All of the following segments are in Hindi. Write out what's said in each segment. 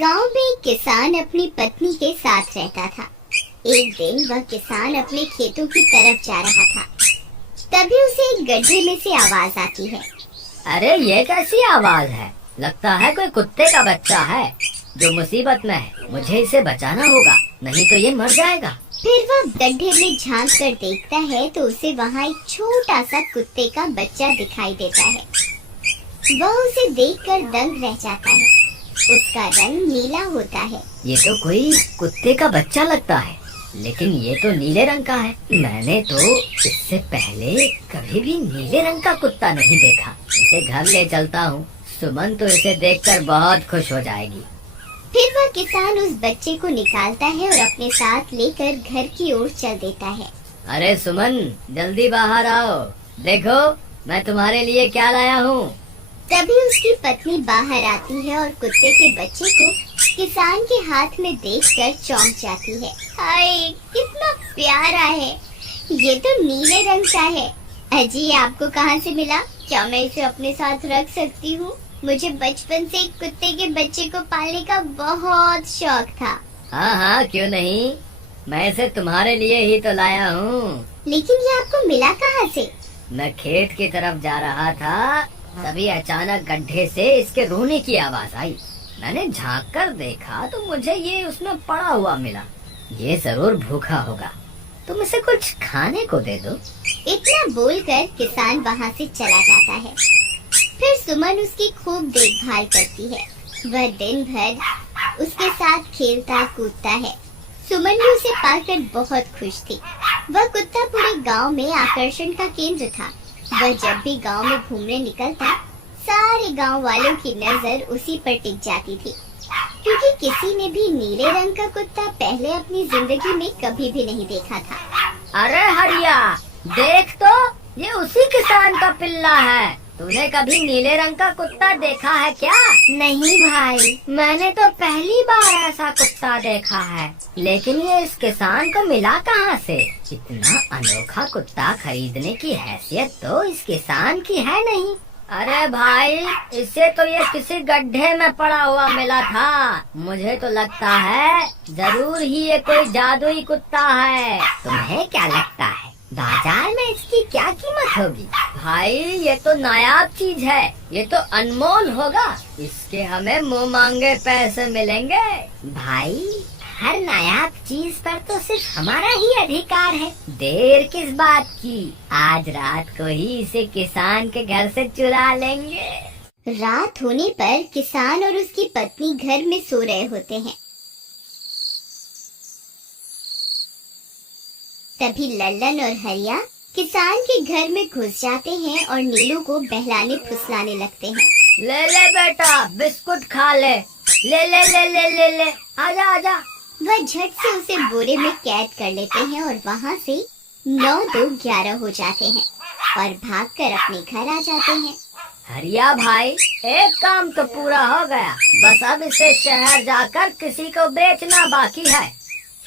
गांव में एक किसान अपनी पत्नी के साथ रहता था। एक दिन वह किसान अपने खेतों की तरफ जा रहा था। तभी उसे एक गड्ढे में से आवाज आती है। अरे ये कैसी आवाज है? लगता है कोई कुत्ते का बच्चा है जो मुसीबत में है। मुझे इसे बचाना होगा, नहीं तो ये मर जाएगा। फिर वह गड्ढे में झांक कर देखता है तो उसे वहाँ एक छोटा सा कुत्ते का बच्चा दिखाई देता है। वह उसे देखकर दंग रह जाता है। उसका रंग नीला होता है। ये तो कोई कुत्ते का बच्चा लगता है, लेकिन ये तो नीले रंग का है। मैंने तो इससे पहले कभी भी नीले रंग का कुत्ता नहीं देखा। इसे घर ले चलता हूँ। सुमन तो इसे देखकर बहुत खुश हो जाएगी। फिर वह किसान उस बच्चे को निकालता है और अपने साथ लेकर घर की ओर चल देता है। अरे सुमन, जल्दी बाहर आओ। देखो मैं तुम्हारे लिए क्या लाया हूँ। तभी उसकी पत्नी बाहर आती है और कुत्ते के बच्चे को किसान के हाथ में देखकर चौंक जाती है। हाय, कितना प्यारा है। ये तो नीले रंग का है। अजी, आपको कहाँ से मिला? क्या मैं इसे अपने साथ रख सकती हूँ? मुझे बचपन से एक कुत्ते के बच्चे को पालने का बहुत शौक था। हाँ हाँ, क्यों नहीं। मैं इसे तुम्हारे लिए ही तो लाया हूँ। लेकिन ये आपको मिला कहाँ से? मैं खेत की तरफ जा रहा था, तभी अचानक गड्ढे से इसके रोने की आवाज आई। मैंने झांक कर देखा तो मुझे ये उसमें पड़ा हुआ मिला। ये जरूर भूखा होगा, तुम इसे कुछ खाने को दे दो। इतना बोलकर किसान वहाँ से चला जाता है। फिर सुमन उसकी खूब देखभाल करती है। वह दिन भर उसके साथ खेलता कूदता है। सुमन भी उसे पाकर बहुत खुश थी। वह कुत्ता पूरे गांव में आकर्षण का केंद्र था। वह जब भी गांव में घूमने निकलता, सारे गांव वालों की नजर उसी पर टिक जाती थी, क्योंकि किसी ने भी नीले रंग का कुत्ता पहले अपनी जिंदगी में कभी भी नहीं देखा था। अरे हरिया, देख तो, ये उसी किसान का पिल्ला है। तूने कभी नीले रंग का कुत्ता देखा है क्या? नहीं भाई, मैंने तो पहली बार ऐसा कुत्ता देखा है। लेकिन ये इस किसान को मिला कहाँ से? इतना अनोखा कुत्ता खरीदने की हैसियत तो इस किसान की है नहीं। अरे भाई, इससे तो ये किसी गड्ढे में पड़ा हुआ मिला था। मुझे तो लगता है जरूर ही ये कोई जादुई कुत्ता है। तुम्हें क्या लगता है बाजार में इसकी क्या कीमत होगी? भाई, ये तो नायाब चीज है, ये तो अनमोल होगा। इसके हमें मुंह मांगे पैसे मिलेंगे। भाई, हर नायाब चीज पर तो सिर्फ हमारा ही अधिकार है। देर किस बात की? आज रात को ही इसे किसान के घर से चुरा लेंगे। रात होने पर किसान और उसकी पत्नी घर में सो रहे होते हैं। तभी लल्लन और हरिया किसान के घर में घुस जाते हैं और नीलू को बहलाने फुसलाने लगते हैं। ले ले बेटा, बिस्कुट खा ले। ले ले ले ले ले ले, आजा आजा। वह झट से उसे बोरे में कैद कर लेते हैं और वहाँ से 9-2-11 हो जाते हैं और भागकर अपने घर आ जाते हैं। हरिया भाई, एक काम तो पूरा हो गया। बस अब इसे शहर जाकर किसी को बेचना बाकी है।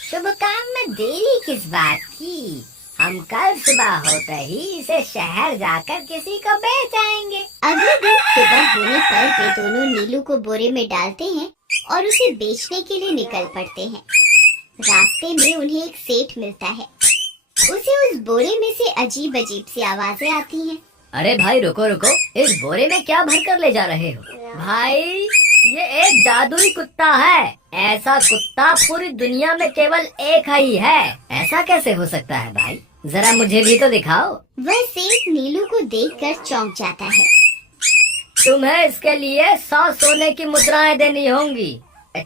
शुभ काम में देरी किस बात की? हम कल सुबह होते ही इसे शहर जाकर किसी को बेच आएंगे। अगले दिन सुबह होने पर वे दोनों नीलू को बोरे में डालते हैं और उसे बेचने के लिए निकल पड़ते हैं। रास्ते में उन्हें एक सेठ मिलता है। उसे उस बोरे में से अजीब अजीब सी आवाजें आती हैं। अरे भाई, रुको रुको, इस बोरे में क्या भर कर ले जा रहे हो? भाई, ये एक जादुई कुत्ता है। ऐसा कुत्ता पूरी दुनिया में केवल एक ही है। ऐसा कैसे हो सकता है भाई? जरा मुझे भी तो दिखाओ। वह सेठ नीलू को देखकर चौंक जाता है। तुम्हें इसके लिए 100 सोने की मुद्राएं देनी होंगी।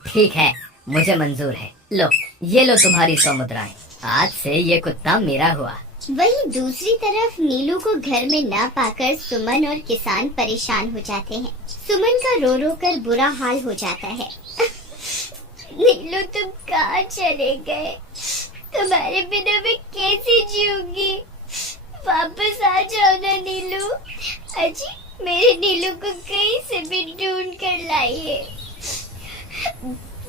ठीक है, मुझे मंजूर है। लो, ये लो तुम्हारी 100 मुद्राएं। आज से ये कुत्ता मेरा हुआ। वहीं दूसरी तरफ नीलू को घर में न पाकर सुमन और किसान परेशान हो जाते हैं। सुमन का रो रो कर बुरा हाल हो जाता है। नीलू, तुम कहाँ चले गए? तुम्हारे बिना मैं कैसे जीऊंगी? वापस आ जाओ ना नीलू। अजी, मेरे नीलू को कहीं से भी ढूंढ कर लाइए।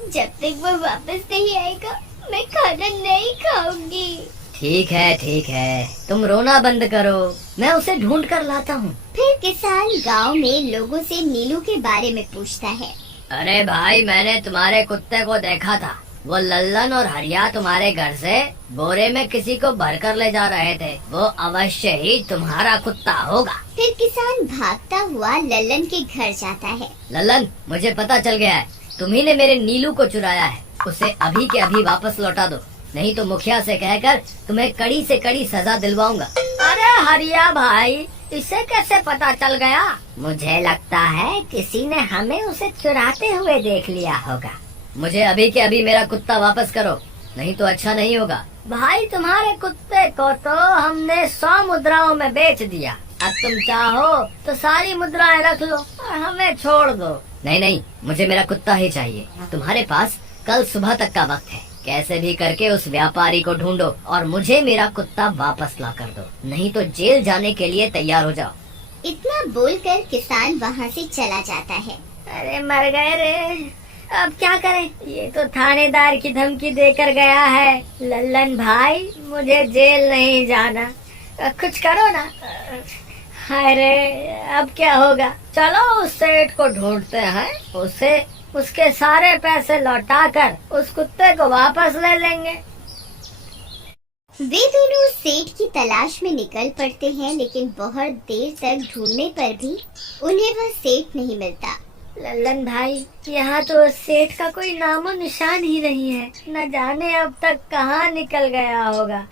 जब तक वो वापस नहीं आएगा, मैं खाना नहीं खाऊंगी। ठीक है, तुम रोना बंद करो, मैं उसे ढूंढ कर लाता हूँ। फिर किसान गांव में लोगों से नीलू के बारे में पूछता है। अरे भाई, मैंने तुम्हारे कुत्ते को देखा था। वो लल्लन और हरिया तुम्हारे घर से बोरे में किसी को भरकर ले जा रहे थे। वो अवश्य ही तुम्हारा कुत्ता होगा। फिर किसान भागता हुआ लल्लन के घर जाता है। लल्लन, मुझे पता चल गया है, तुम्ही ने मेरे नीलू को चुराया है। उसे अभी के अभी वापस लौटा दो, नहीं तो मुखिया से कहकर तुम्हें कड़ी से कड़ी सजा दिलवाऊंगा। अरे हरिया भाई, इसे कैसे पता चल गया? मुझे लगता है किसी ने हमें उसे चुराते हुए देख लिया होगा। मुझे अभी के अभी मेरा कुत्ता वापस करो, नहीं तो अच्छा नहीं होगा। भाई, तुम्हारे कुत्ते को तो हमने 100 मुद्राओं में बेच दिया। अब तुम चाहो तो सारी मुद्राएं रख लो और हमें छोड़ दो। नहीं नहीं, मुझे मेरा कुत्ता ही चाहिए। तुम्हारे पास कल सुबह तक का वक्त है। कैसे भी करके उस व्यापारी को ढूंढो और मुझे मेरा कुत्ता वापस ला कर दो, नहीं तो जेल जाने के लिए तैयार हो जाओ। इतना बोलकर किसान वहाँ से चला जाता है। अरे मर गए रे, अब क्या करें? ये तो थानेदार की धमकी देकर गया है। लल्लन भाई, मुझे जेल नहीं जाना, कुछ करो ना। अरे अब क्या होगा? चलो उस सेठ को ढूंढते हैं, उसके सारे पैसे लौटाकर उस कुत्ते को वापस ले लेंगे। वे दोनों उस सेठ की तलाश में निकल पड़ते हैं, लेकिन बहुत देर तक ढूंढने पर भी उन्हें वह सेठ नहीं मिलता। लल्लन भाई, यहाँ तो उस सेठ का कोई नामो निशान ही नहीं है। न जाने अब तक कहाँ निकल गया होगा।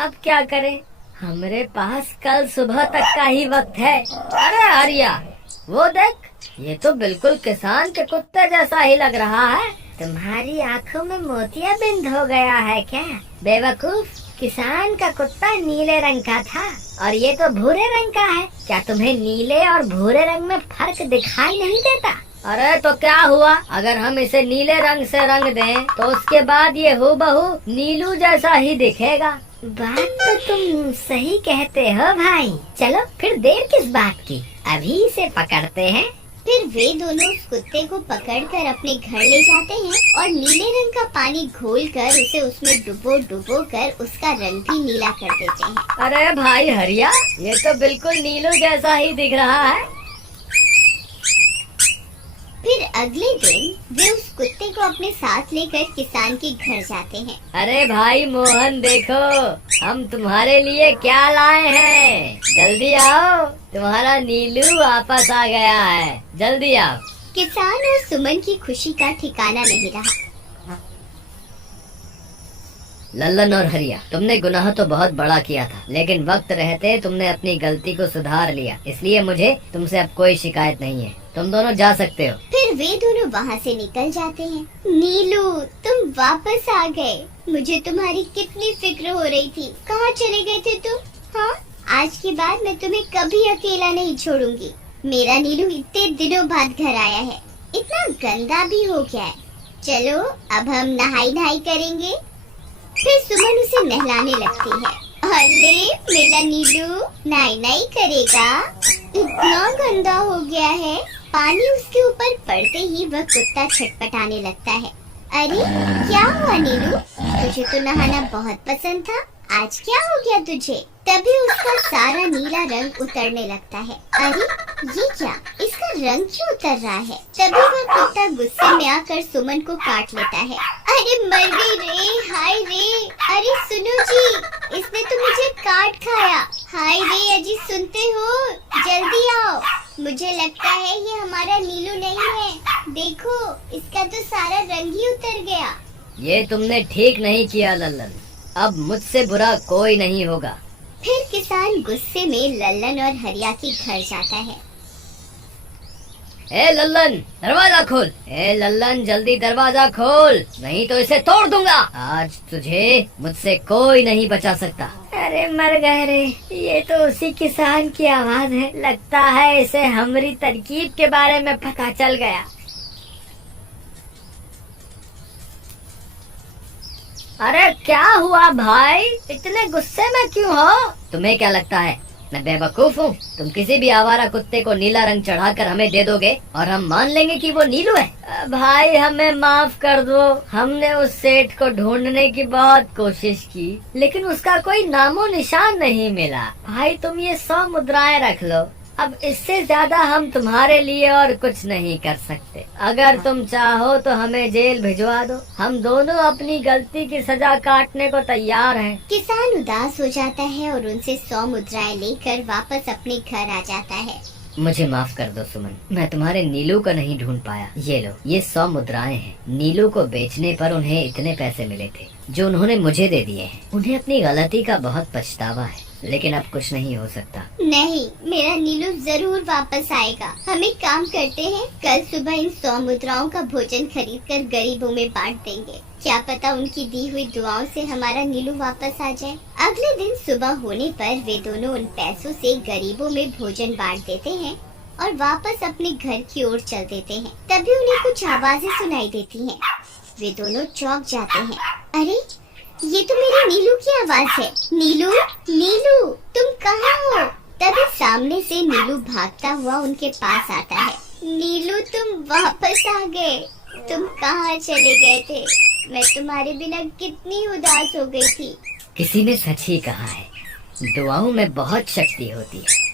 अब क्या करें? हमारे पास कल सुबह तक का ही वक्त है। अरे हरिया, वो देख, ये तो बिल्कुल किसान के कुत्ते जैसा ही लग रहा है। तुम्हारी आँखों में मोतियाबिंद हो गया है क्या? बेवकूफ, किसान का कुत्ता नीले रंग का था और ये तो भूरे रंग का है। क्या तुम्हें नीले और भूरे रंग में फर्क दिखाई नहीं देता? अरे तो क्या हुआ, अगर हम इसे नीले रंग से रंग दें तो उसके बाद ये हूबहू नीलू जैसा ही दिखेगा। बात तो तुम सही कहते हो भाई। चलो फिर देर किस बात की, अभी इसे पकड़ते हैं। फिर वे दोनों उस कुत्ते को पकड़कर अपने घर ले जाते हैं और नीले रंग का पानी घोलकर उसे उसमें डुबो कर उसका रंग भी नीला कर देते हैं। अरे भाई हरिया, ये तो बिल्कुल नीलू जैसा ही दिख रहा है। फिर अगले दिन वे उस कुत्ते को अपने साथ लेकर किसान के घर जाते हैं। अरे भाई मोहन, देखो हम तुम्हारे लिए क्या लाए हैं। जल्दी आओ, तुम्हारा नीलू वापस आ गया है, जल्दी आओ। किसान और सुमन की खुशी का ठिकाना नहीं रहा। लल्लन और हरिया, तुमने गुनाह तो बहुत बड़ा किया था, लेकिन वक्त रहते तुमने अपनी गलती को सुधार लिया, इसलिए मुझे तुमसे अब कोई शिकायत नहीं है। तुम दोनों जा सकते हो। फिर वे दोनों वहाँ से निकल जाते हैं। नीलू, तुम वापस आ गए। मुझे तुम्हारी कितनी फिक्र हो रही थी। कहाँ चले गए थे तुम? हाँ, आज के बाद मैं तुम्हें कभी अकेला नहीं छोड़ूंगी। मेरा नीलू इतने दिनों बाद घर आया है, इतना गंदा भी हो गया है। चलो अब हम नहाई करेंगे। फिर सुमन उसे नहलाने लगती है। अरे मेरा नीलू नाई करेगा, इतना गंदा हो गया है। पानी उसके ऊपर पड़ते ही वह कुत्ता छटपटाने लगता है। अरे क्या हुआ नीलू, तुझे तो नहाना बहुत पसंद था, आज क्या हो गया तुझे? तभी उसका सारा नीला रंग उतरने लगता है। अरे ये क्या, इसका रंग क्यों उतर रहा है? तभी वह कुत्ता गुस्से में आकर सुमन को काट लेता है। अरे मर गई रे, हाय रे। अरे सुनो जी, इसने तो मुझे काट खाया। हाय रे अजी, सुनते हो? जल्दी आओ, मुझे लगता है ये हमारा नीलू नहीं है। देखो, इसका तो सारा रंग ही उतर गया। ये तुमने ठीक नहीं किया लल्लन, अब मुझसे बुरा कोई नहीं होगा। फिर किसान गुस्से में लल्लन और हरिया के घर जाता है। ए लल्लन, दरवाजा खोल। ए लल्लन, जल्दी दरवाजा खोल, नहीं तो इसे तोड़ दूंगा। आज तुझे मुझसे कोई नहीं बचा सकता। अरे मर गए रे, ये तो उसी किसान की आवाज है। लगता है इसे हमारी तरकीब के बारे में पता चल गया। अरे क्या हुआ भाई, इतने गुस्से में क्यों हो? तुम्हें क्या लगता है मैं बेवकूफ हूँ? तुम किसी भी आवारा कुत्ते को नीला रंग चढ़ाकर हमें दे दोगे और हम मान लेंगे कि वो नीलू है। भाई हमें माफ कर दो, हमने उस सेठ को ढूंढने की बहुत कोशिश की, लेकिन उसका कोई नामो निशान नहीं मिला। भाई तुम ये 100 मुद्राएं रख लो, अब इससे ज्यादा हम तुम्हारे लिए और कुछ नहीं कर सकते। अगर तुम चाहो तो हमें जेल भिजवा दो, हम दोनों अपनी गलती की सजा काटने को तैयार हैं। किसान उदास हो जाता है और उनसे 100 मुद्राएं लेकर वापस अपने घर आ जाता है। मुझे माफ कर दो सुमन, मैं तुम्हारे नीलू को नहीं ढूंढ पाया। ये लो, ये 100 मुद्राएं हैं। नीलू को बेचने पर उन्हें इतने पैसे मिले थे जो उन्होंने मुझे दे दिए हैं। उन्हें अपनी गलती का बहुत पछतावा है, लेकिन अब कुछ नहीं हो सकता। नहीं, मेरा नीलू जरूर वापस आएगा। हम एक काम करते हैं, कल सुबह इन 100 मुद्राओं का भोजन खरीद कर गरीबों में बांट देंगे। क्या पता उनकी दी हुई दुआओं से हमारा नीलू वापस आ जाए। अगले दिन सुबह होने पर वे दोनों उन पैसों से गरीबों में भोजन बांट देते हैं और वापस अपने घर की ओर चल देते हैं। तभी उन्हें कुछ आवाजें सुनाई देती हैं। वे दोनों चौंक जाते हैं। अरे, ये तो मेरे नीलू की आवाज है। नीलू, नीलू, तुम कहाँ हो? तभी सामने से नीलू भागता हुआ उनके पास आता है। नीलू, तुम वापस आ गए। तुम कहाँ चले गए थे? मैं तुम्हारे बिना कितनी उदास हो गई थी। किसी ने सच ही कहा है, दुआओं में बहुत शक्ति होती है।